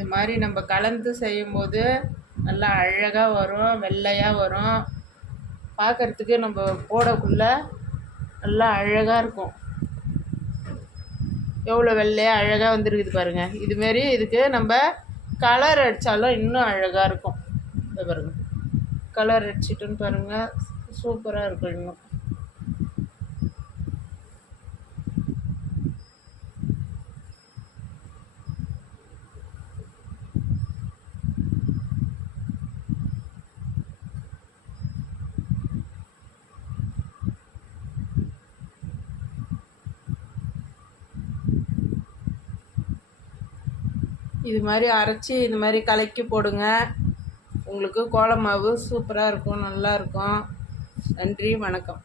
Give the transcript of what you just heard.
இது மாதிரி நம்ம கலந்து செய்யும்போது நல்லா அழகாக வரும், வெள்ளையாக வரும். பார்க்குறதுக்கு நம்ம போடக்குள்ள நல்லா அழகாக இருக்கும். எவ்வளோ வெள்ளையாக அழகாக வந்துருக்குது பாருங்கள். இதுமாரி இதுக்கு நம்ம கலர் அடித்தாலும் இன்னும் அழகாக இருக்கும். இதை பாருங்கள், கலர் அடிச்சிட்டுன்னு பாருங்கள், சூப்பராக இருக்கும் இன்னும். இது மாதிரி அரைச்சி இது மாதிரி கலக்கி போடுங்க. உங்களுக்கு கோல மாவு சூப்பராக இருக்கும், நல்லாயிருக்கும். நன்றி, வணக்கம்.